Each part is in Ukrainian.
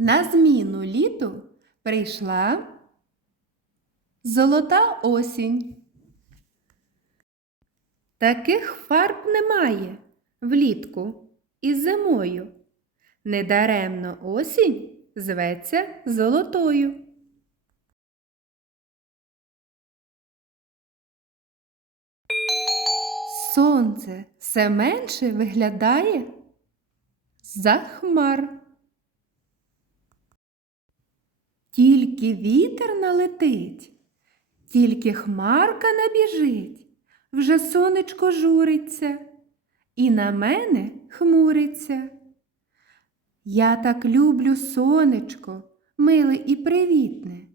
На зміну літу прийшла золота осінь. Таких фарб немає влітку і зимою. Недаремно осінь зветься золотою. Сонце все менше виглядає за хмар. Тільки вітер налетить, тільки хмарка набіжить, вже сонечко журиться і на мене хмуриться. Я так люблю сонечко, миле і привітне.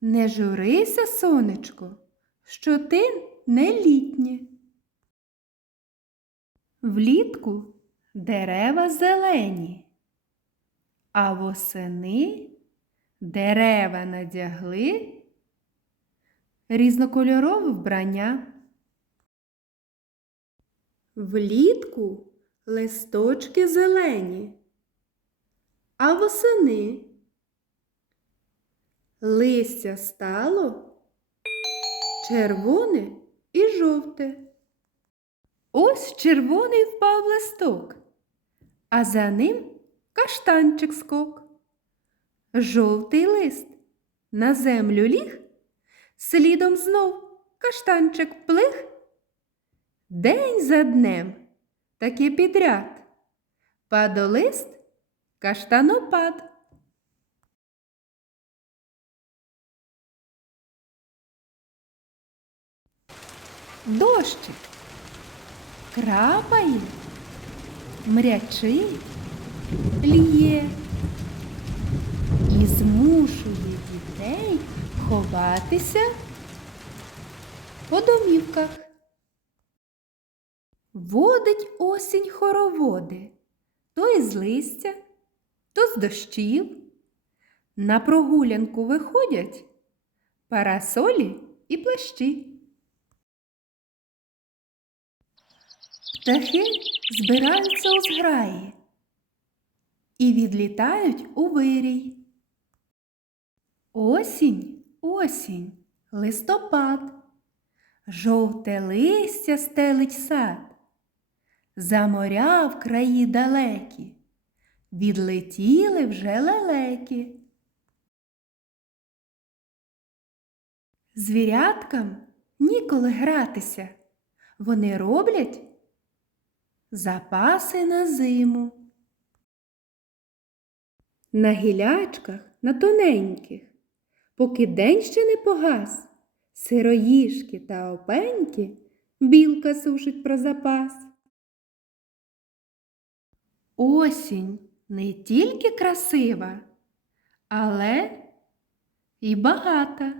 Не журися, сонечко, що ти не літнє. Влітку дерева зелені, а восени дерева надягли різнокольорове вбрання. Влітку листочки зелені, а восени листя стало червоне і жовте. Ось червоний впав листок, а за ним каштанчик скок. Жовтий лист на землю ліг, слідом знов каштанчик плих. День за днем таки підряд. Падолист каштанопад. Дощик крапає, мрячить, лє змушує дітей ховатися по домівках. Водить осінь хороводи то із листя, то з дощів. На прогулянку виходять парасолі і плащі. Птахи збираються у зграї і відлітають у вирій. Осінь, осінь, листопад, жовте листя стелить сад, за моря в краї далекі, відлетіли вже лелеки. Звіряткам ніколи гратися, вони роблять Запаси на зиму. На гілячках, на тоненьких, поки день ще не погас, сироїшки та опеньки білка сушить про запас. Осінь не тільки красива, але й багата.